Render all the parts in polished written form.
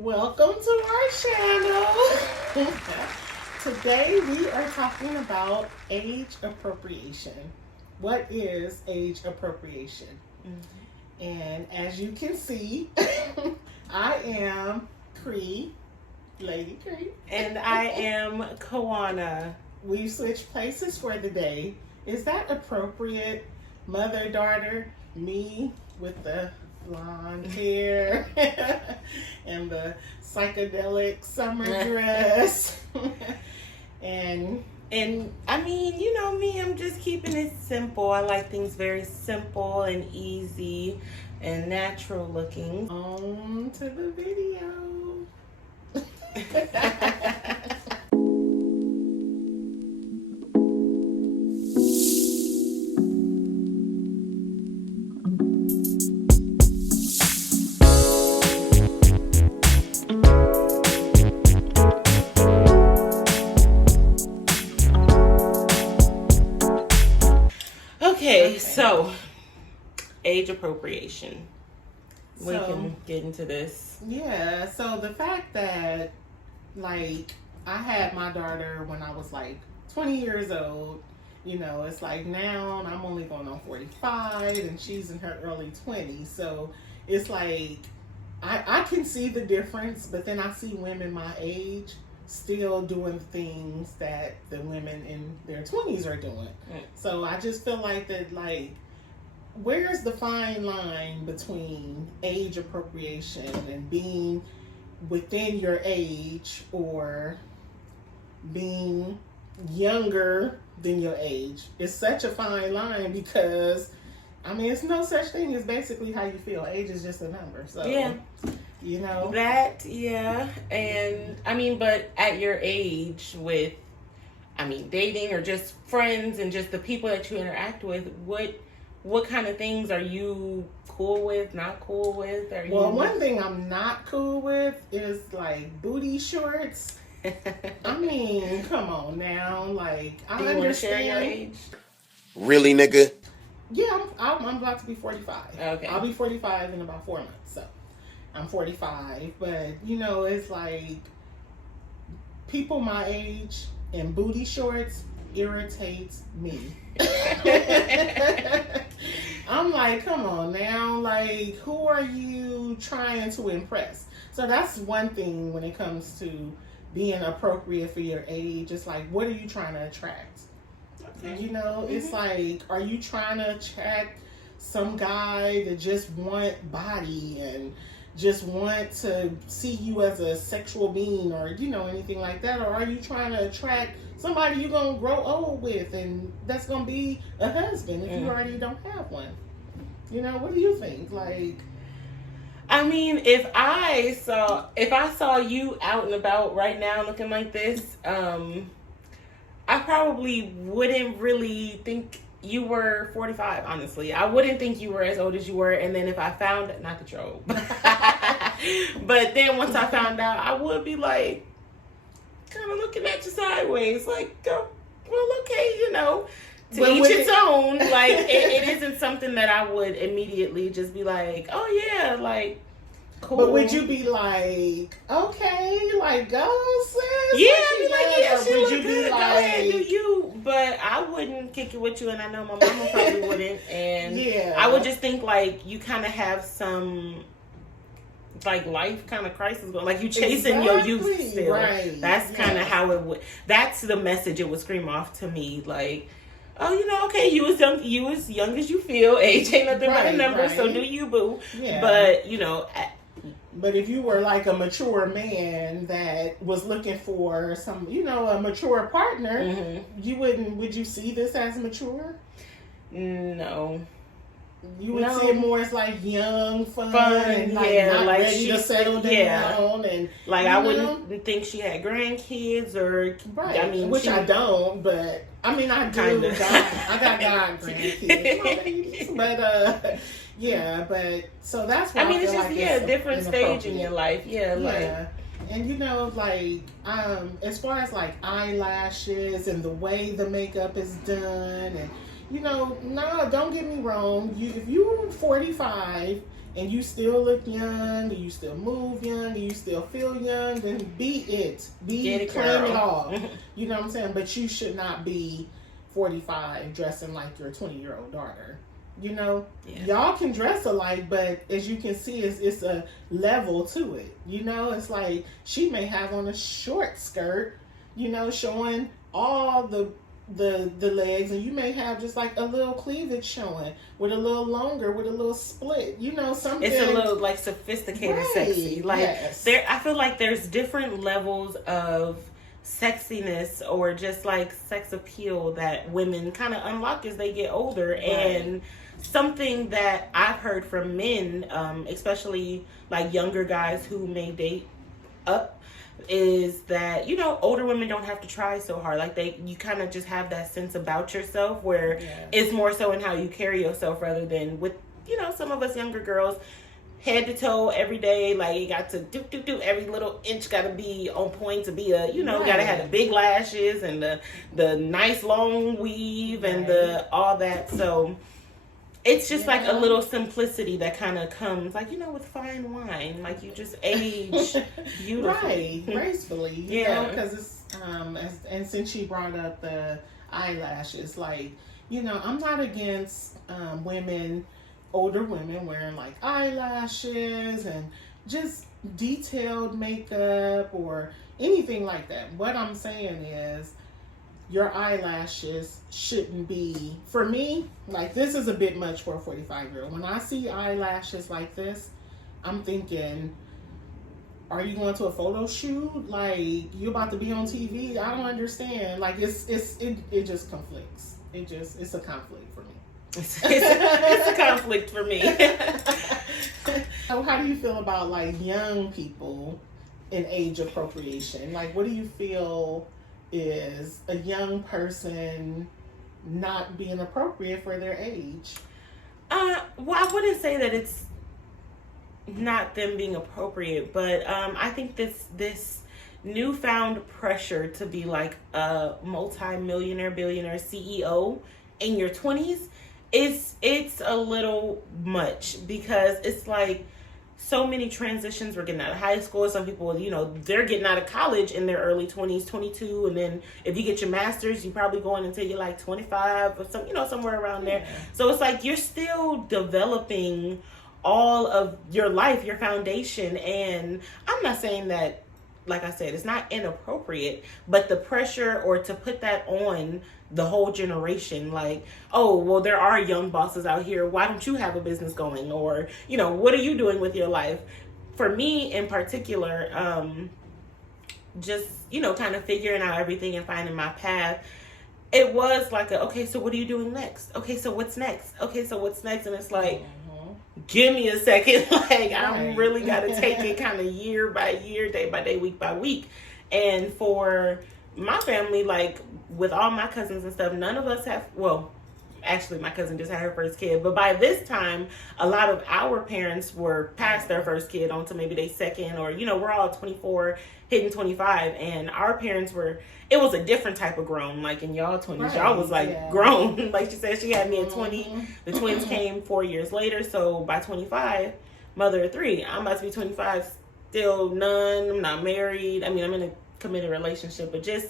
Welcome to our channel. Today we are talking about age appropriation. What is age appropriation? Mm-hmm. And as you can see, I am Cree, Lady Cree. And I am Kawana. We've switched places for the day. Is that appropriate? Mother, daughter, me with the blonde hair and the psychedelic summer dress. and I mean, you know me, I'm just keeping it simple. I like things very simple and easy and natural looking. On to the video. Okay, so age appropriation. We can get into this. Yeah, so the fact that, like, I had my daughter when I was like 20 years old, you know, it's like now I'm only going on 45 and she's in her early 20s. So it's like, I can see the difference, but then I see women my age still doing things that the women in their 20s are doing. So I just feel like that, like, where's the fine line between age appropriation and being within your age or being younger than your age? It's such a fine line because, I mean, it's no such thing as basically how you feel. Age is just a number. So, yeah. You know? That, yeah. And, I mean, but at your age with, I mean, dating or just friends and just the people that you interact with, what kind of things are you cool with, not cool with? Well, one thing I'm not cool with is, like, booty shorts. I mean, come on now. Like, I Do you understand. Want to share your age? Really, nigga? Yeah, I'm about to be 45. Okay. I'll be 45 in about 4 months, so I'm 45. But, you know, it's like people my age in booty shorts irritates me. I'm like, come on now. Like, who are you trying to impress? So that's one thing when it comes to being appropriate for your age. It's like, what are you trying to attract? Okay. You know, it's like, are you trying to attract some guy that just want body and just want to see you as a sexual being or, you know, anything like that? Or are you trying to attract somebody you're going to grow old with and that's going to be a husband if you already don't have one? You know, what do you think? Like, I mean, if I saw you out and about right now looking like this, I probably wouldn't really think you were 45, honestly. I wouldn't think you were as old as you were. And then if I found, not that you're old, but then once I found out, I would be like, kind of looking at you sideways, like, oh, well, okay, you know, to each its own. Like, it isn't something that I would immediately just be like, oh, yeah, like, cool. But would you be like, okay, like, go, sis? Yeah, I'd be like, yeah, she would look you good. be Go like, ahead, do you. But I wouldn't kick it with you, and I know my mama probably wouldn't. And yeah. I would just think, like, you kind of have some, like, life kind of crisis going. Like, you chasing your youth still. Right. That's kind of how it would. That's the message it would scream off to me. Like, oh, you know, okay, you as young as you feel. Age ain't nothing but a number, so do you, boo. Yeah. But, you know... But if you were like a mature man that was looking for some, you know, a mature partner, would you see this as mature? No. You would see it more as like young, fun and like not like ready to settle down. And like, I wouldn't think she had grandkids or, right. I mean, which I don't, but I mean, I do. I got God grandkids. But, yeah, but so that's why I mean, it's just like a different stage in your life. Yeah, like, and you know, like as far as like eyelashes and the way the makeup is done, and you know, no, don't get me wrong. If you're 45 and you still look young, and you still move young, and you still feel young, then be it. Claim it all. You know what I'm saying? But you should not be 45 dressing like your 20-year-old daughter. You know, y'all can dress alike, but as you can see, it's a level to it. You know, it's like she may have on a short skirt, you know, showing all the legs, and you may have just like a little cleavage showing with a little longer, with a little split. You know, something. It's a little like sophisticated, sexy. Like there, I feel like there's different levels of sexiness or just like sex appeal that women kind of unlock as they get older, and something that I've heard from men, especially like younger guys who may date up, is that, you know, older women don't have to try so hard. Like you kind of just have that sense about yourself where it's more so in how you carry yourself rather than with, you know, some of us younger girls, head to toe every day, like you got to do every little inch got to be on point to be a, you know, got to have the big lashes and the nice long weave and the all that. So it's just like a little simplicity that kind of comes, like, you know, with fine wine, like you just age beautifully, gracefully, you know, because it's and since you brought up the eyelashes, like, you know, I'm not against older women wearing like eyelashes and just detailed makeup or anything like that. What I'm saying is your eyelashes shouldn't be, for me, like this is a bit much for a 45-year-old. When I see eyelashes like this, I'm thinking, are you going to a photo shoot? Like you about to be on TV? I don't understand. Like it just conflicts. It's a conflict for me. It's a conflict for me. So how do you feel about like young people in age appropriation? Like what do you feel is a young person not being appropriate for their age? Well, I wouldn't say that it's not them being appropriate, but I think this newfound pressure to be like a multi-millionaire, billionaire CEO in your 20s, it's a little much, because it's like so many transitions. We're getting out of high school. Some people, you know, they're getting out of college in their early 20s, 22. And then if you get your master's, you're probably going until you're like 25 or some, you know, somewhere around there. So it's like you're still developing all of your life, your foundation. And I'm not saying that, like I said, it's not inappropriate, but the pressure or to put that on the whole generation, like, oh, well, there are young bosses out here. Why don't you have a business going? Or, you know, what are you doing with your life? For me in particular, just, you know, kind of figuring out everything and finding my path. It was like, okay, so what are you doing next? Okay, so what's next? Okay, so what's next? And it's like, give me a second. Like, I really got to take it kind of year by year, day by day, week by week. And for my family, like with all my cousins and stuff, none of us have, well, actually my cousin just had her first kid, but by this time, a lot of our parents were past their first kid on to maybe their second, or, you know, we're all 24, hitting 25, and our parents were, it was a different type of grown, like in y'all 20s, y'all was like grown. Like she said, she had me at 20, the twins came 4 years later, so by 25, mother of three, I'm about to be 25, still none, I'm not married, I mean, I'm in a committed relationship, but just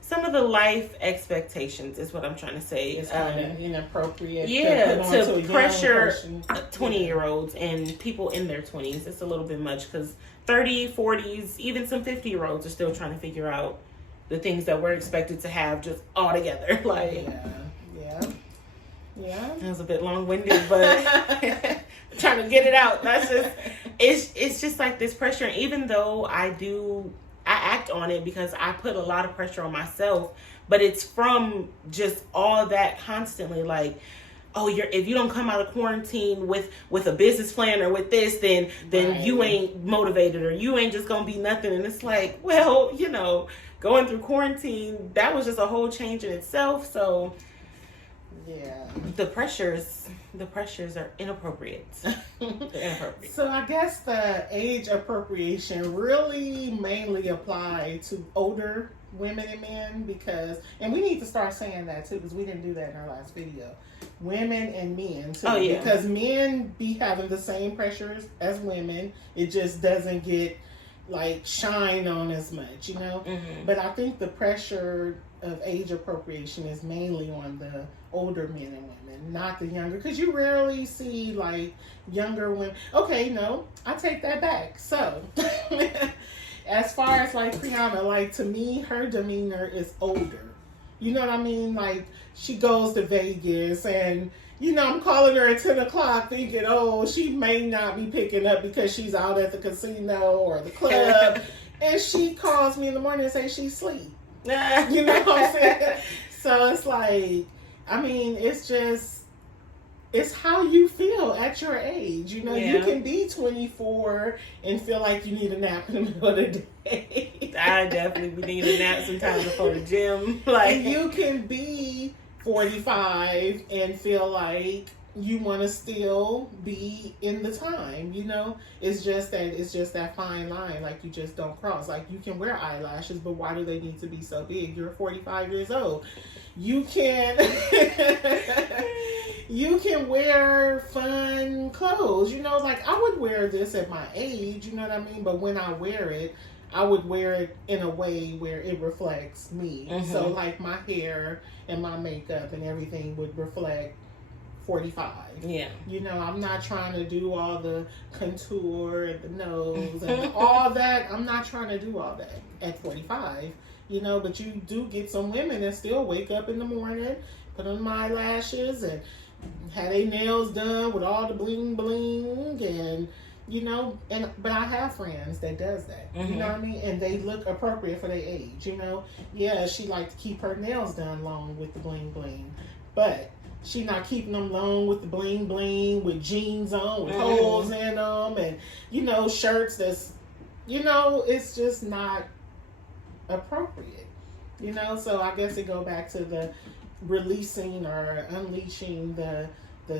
some of the life expectations is what I'm trying to say. It's kind of inappropriate. To pressure 20-year-olds and people in their 20s. It's a little bit much, because 30, 40s, even some 50-year-olds are still trying to figure out the things that we're expected to have just all together. Like, yeah. It was a bit long-winded, but trying to get it out. That's just, it's just like this pressure. And even though I act on it because I put a lot of pressure on myself, but it's from just all that constantly, like, oh, if you don't come out of quarantine with a business plan or with this, then you ain't motivated, or you ain't just gonna be nothing. And it's like, well, you know, going through quarantine, that was just a whole change in itself. So yeah, the pressures the pressures are inappropriate. They're inappropriate. So I guess the age appropriation really mainly apply to older women and men because, and we need to start saying that too because we didn't do that in our last video. Women and men too. Oh, yeah. Because men be having the same pressures as women. It just doesn't get like shine on as much, you know? Mm-hmm. But I think the pressure of age appropriation is mainly on the older men and women, not the younger, because you rarely see like younger women. Okay, no, I take that back. So as far as like Brianna, like to me, her demeanor is older. You know what I mean? Like she goes to Vegas and you know, I'm calling her at 10 o'clock thinking, oh, she may not be picking up because she's out at the casino or the club. And she calls me in the morning and says she's asleep. You know what I'm saying? So it's like, I mean, it's just, it's how you feel at your age. You know, you can be 24 and feel like you need a nap in the middle of the day. I definitely need a nap sometimes before the gym. Like, and you can be 45 and feel like you want to still be in the time, you know? It's just that fine line, like you just don't cross. Like you can wear eyelashes, but why do they need to be so big? You're 45 years old. You can you can wear fun clothes, you know, like I would wear this at my age, you know what I mean? But when I wear it, I would wear it in a way where it reflects me. Mm-hmm. So like my hair and my makeup and everything would reflect 45. Yeah. You know, I'm not trying to do all the contour and the nose and all that. I'm not trying to do all that at 45. You know, but you do get some women that still wake up in the morning, put on my eyelashes and have their nails done with all the bling bling and you know, but I have friends that does that. Mm-hmm. You know what I mean? And they look appropriate for their age, you know? Yeah, she like to keep her nails done long with the bling bling. But she not keeping them long with the bling bling, with jeans on, with holes in them, and, you know, shirts that's, you know, it's just not appropriate. You know? So I guess it go back to the releasing or unleashing the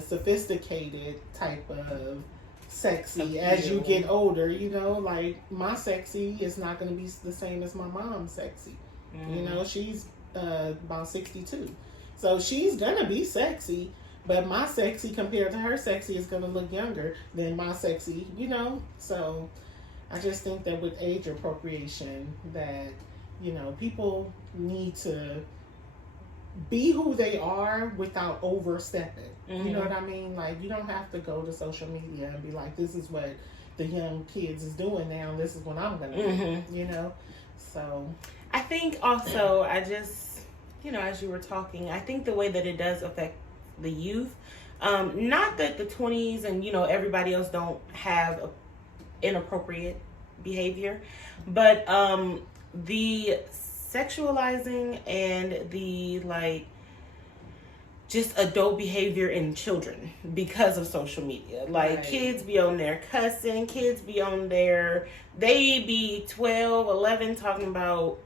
sophisticated type of sexy as you get older, you know, like my sexy is not going to be the same as my mom's sexy. You know, she's about 62, so she's gonna be sexy, but my sexy compared to her sexy is gonna look younger than my sexy, you know. So I just think that with age appropriation that, you know, people need to be who they are without overstepping. You know what I mean? Like, you don't have to go to social media and be like, this is what the young kids is doing now, and this is what I'm gonna do, you know? So I think also, I just, you know, as you were talking, I think the way that it does affect the youth, not that the 20s and, you know, everybody else don't have inappropriate behavior, but the sexualizing and the like just adult behavior in children because of social media. Like kids be on there cussing, kids be on there, they be 12, 11 talking about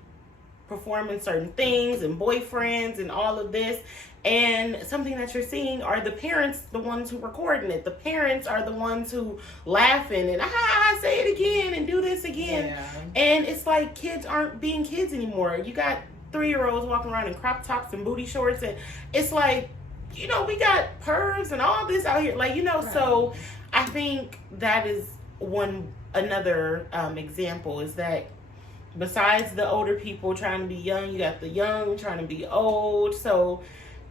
performing certain things and boyfriends and all of this. And something that you're seeing are the parents, the ones who recording it. The parents are the ones who laughing and say it again and do this again. Yeah. And it's like kids aren't being kids anymore. You got 3-year-olds walking around in crop tops and booty shorts, and it's like, you know, we got pervs and all this out here, like, you know. So I think that is another example is that besides the older people trying to be young, you got the young trying to be old. So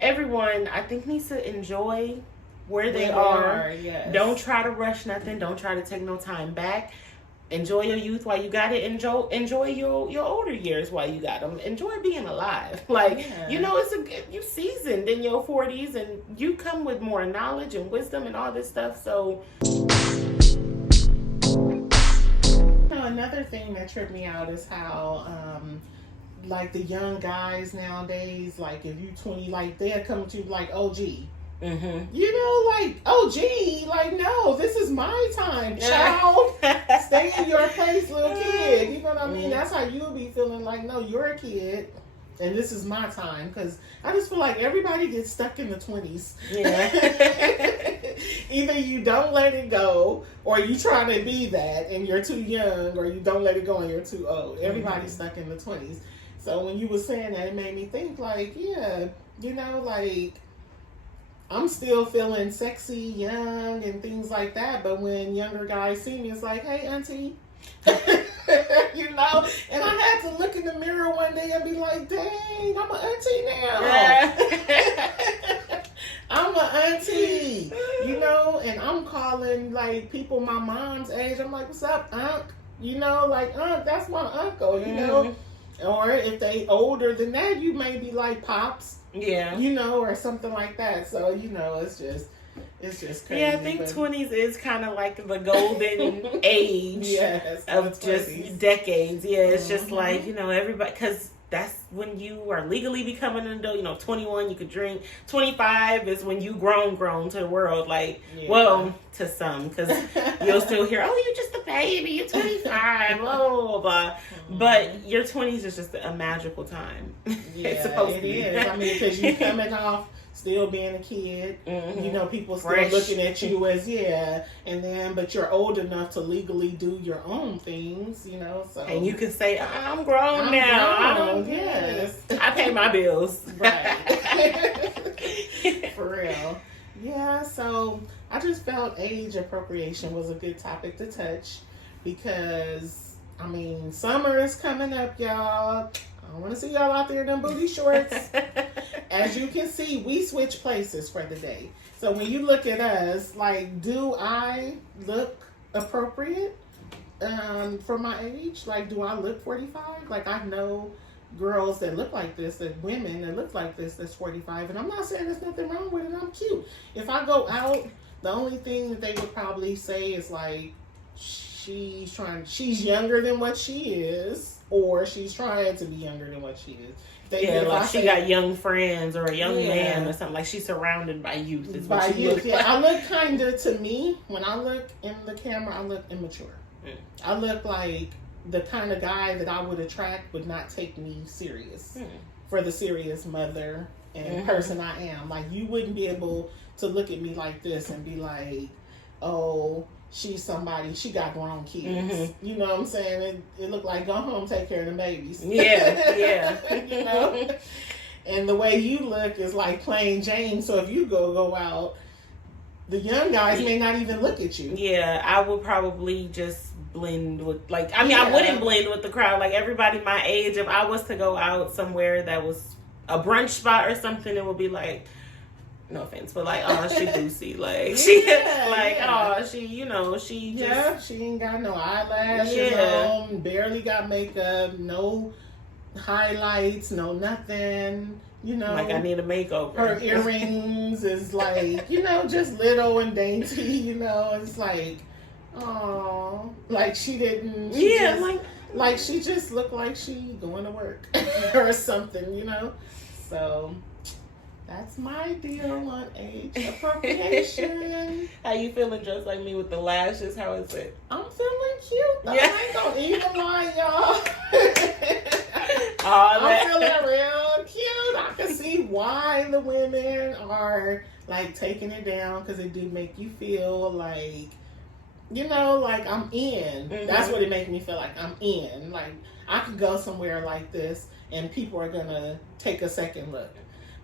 everyone, I think, needs to enjoy where they are. Yes. Don't try to rush nothing. Don't try to take no time back. Enjoy your youth while you got it. Enjoy your older years while you got them. Enjoy being alive. Like, you know, you seasoned in your 40s and you come with more knowledge and wisdom and all this stuff. So, another thing that tripped me out is how, like the young guys nowadays, like if you 20, like they're coming to you like OG. You know, like, oh gee, like, no, this is my time, child. Stay in your place, little kid. You know what I mean? That's how you'll be feeling, like, no, you're a kid and this is my time. Because I just feel like everybody gets stuck in the 20s. Either you don't let it go, or you trying to be that and you're too young, or you don't let it go and you're too old. Everybody's stuck in the 20s. So when you were saying that, it made me think like, yeah, you know, like I'm still feeling sexy, young, and things like that. But when younger guys see me, it's like, hey, auntie. You know, and I had to look in the mirror one day and be like, dang, I'm an auntie now. I'm an auntie, you know, and I'm calling like people my mom's age. I'm like, what's up, Unc? You know, like, Unc, that's my uncle, you know. Or if they older than that, you may be like Pops. Yeah. You know, or something like that. So, you know, it's just crazy. Yeah, I think 20s is kind of like the golden age of just decades. Yeah, it's just like, you know, everybody, because that's when you are legally becoming an adult. You know, 21, you could drink. 25 is when you grown to the world. Like, well, to some, because you'll still hear, oh, you're just a baby, you're 25, blah, blah, blah, blah. But your 20s is just a magical time. Yeah, it's supposed to be. I mean, because you're coming off still being a kid, you know, people still looking at you as, and then, but you're old enough to legally do your own things, you know, so. And you can say, I'm grown now. Yes. I pay my bills. Right. For real. Yeah, so I just felt age appropriation was a good topic to touch because, I mean, summer is coming up, y'all. I want to see y'all out there in them booty shorts. As you can see, we switch places for the day. So when you look at us, like, do I look appropriate for my age? Like, do I look 45? Like, I know girls that look like this, that women that look like this, that's 45. And I'm not saying there's nothing wrong with it. I'm cute. If I go out, the only thing that they would probably say is, like, she's younger than what she is. Or she's trying to be younger than what she is. Like she got young friends or a young man or something. Like she's surrounded by youth. Is what she looks like. I look kind of, to me, when I look in the camera, I look immature. I look like the kind of guy that I would attract would not take me serious for the serious mother and person I am. Like, you wouldn't be able to look at me like this and be like, oh, she's somebody, she got grown kids. You know what I'm saying? It looked like, go home, take care of the babies. Yeah. You know? And the way you look is like plain Jane. So if you go out, the young guys may not even look at you. Yeah, I would probably just blend with, like, I mean, I wouldn't blend with the crowd. Like, everybody my age, if I was to go out somewhere that was a brunch spot or something, it would be like, no offense, but like, oh, she Lucy, like she, oh, she, you know, she just, she ain't got no eyelashes on, barely got makeup, no highlights, no nothing, you know. Like, I need a makeover. Her earrings is like, you know, just little and dainty, you know. It's like, oh, like she didn't, like she just looked like she going to work or something, you know. So that's my deal on age appropriation. How you feeling dressed like me with the lashes? How is it? I'm feeling cute. I ain't gonna even lie, y'all. I'm feeling real cute. I can see why the women are like taking it down, because it do make you feel like, you know, like I'm in. That's what it makes me feel like. I'm in. Like, I could go somewhere like this and people are gonna take a second look.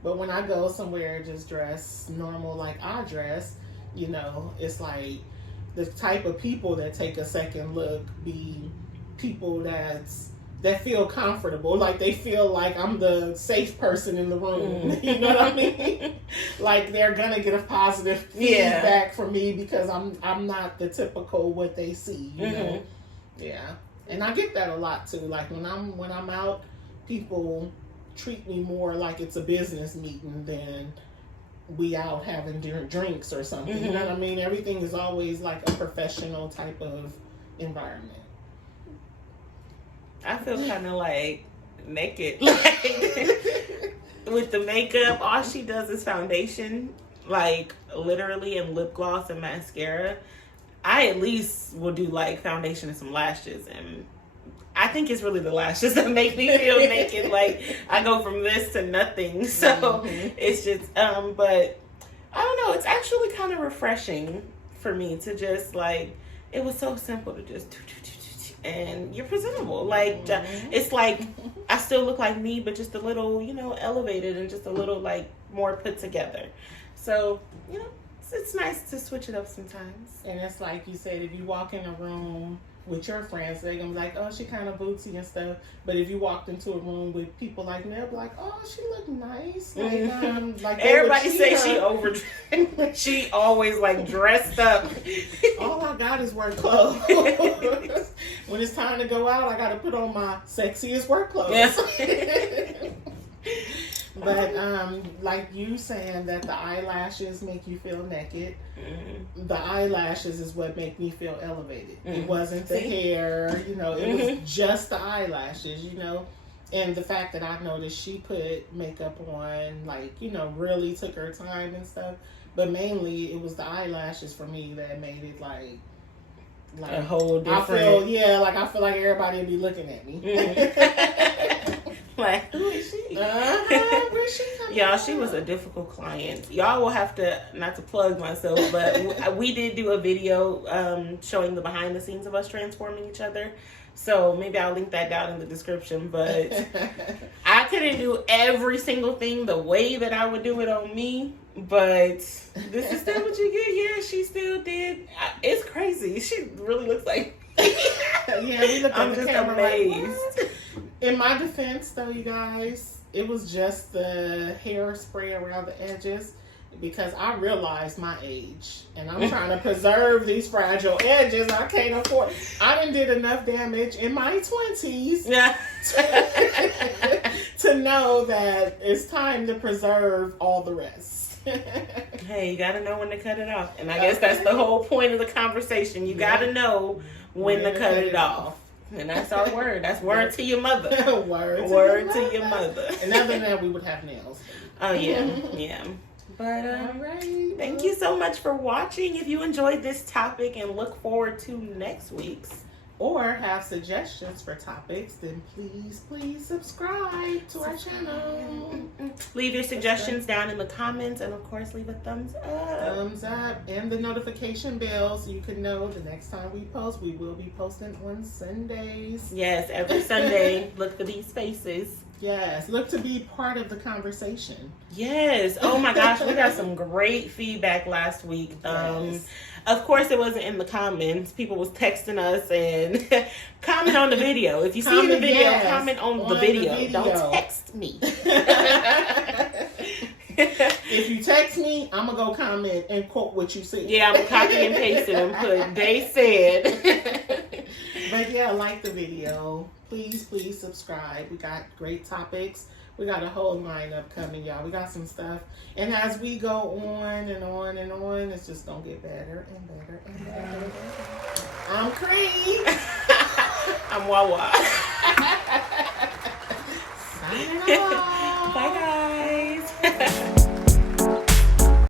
But when I go somewhere just dress normal like I dress, you know, it's like the type of people that take a second look be people that feel comfortable. Like, they feel like I'm the safe person in the room. You know what I mean? Like, they're gonna get a positive feedback from me because I'm not the typical what they see, you know? Yeah. And I get that a lot too. Like, when I'm out, people treat me more like it's a business meeting than we out having drinks or something. You know what I mean? Everything is always like a professional type of environment. I feel kind of like naked. Like, with the makeup, all she does is foundation, like literally, and lip gloss and mascara. I at least will do like foundation and some lashes, and I think it's really the lashes that make me feel naked. Like, I go from this to nothing. So it's just, but I don't know. It's actually kind of refreshing for me to just like. It was so simple to just do, and you're presentable. Like it's like I still look like me, but just a little, elevated and just a little like more put together. So it's nice to switch it up sometimes. And it's like you said, if you walk in a room with your friends, they're gonna be like, oh, she kind of bootsy and stuff. But if you walked into a room with people like me, they'll be like, oh, she look nice. Like everybody say she overdressed. She always like dressed up. All I got is work clothes. When it's time to go out, I got to put on my sexiest work clothes. Yeah. But like you saying that the eyelashes make you feel naked, the eyelashes is what make me feel elevated. It wasn't the hair, it was just the eyelashes, and the fact that I noticed she put makeup on, like, really took her time and stuff, but mainly it was the eyelashes for me that made it like a whole different. I feel like everybody would be looking at me. Like, who is she? Where's she coming Y'all, from? she was a difficult client. Y'all will have to, not to plug myself, but we did do a video showing the behind the scenes of us transforming each other. So maybe I'll link that down in the description. But I couldn't do every single thing the way that I would do it on me. But this is still what you get. Yeah, she still did. It's crazy. She really looks like yeah, we look at the camera amazed. like, in my defense, though, you guys, it was just the hairspray around the edges because I realized my age and I'm trying to preserve these fragile edges. I can't afford. I done did enough damage in my 20s to know that it's time to preserve all the rest. Hey, you gotta know when to cut it off. And I guess that's the whole point of the conversation. You gotta know when to cut it off. And that's our word. That's word to your mother. Word to your mother. And other than that, we would have nails. Oh, yeah. Yeah. But thank you so much for watching. If you enjoyed this topic and look forward to next week's, or have suggestions for topics, then please subscribe to our channel. Leave your suggestions down in the comments, and of course leave a thumbs up. And the notification bell so you can know the next time we post. We will be posting on Sundays. Yes, every Sunday. Look for these faces. Yes, look to be part of the conversation. Yes. Oh my gosh, we got some great feedback last week. Yes. Of course, it wasn't in the comments. People was texting us and comment on the video. If you see the video, comment on the video. Don't text me. If you text me, I'm going to go comment and quote what you said. Yeah, I'm going to copy and paste it and put, they said. But yeah, like the video. Please subscribe. We got great topics. We got a whole lineup coming, y'all. We got some stuff. And as we go on and on and on, it's just going to get better and better and better. I'm Cree. I'm Wawa. Signing off. Bye, guys.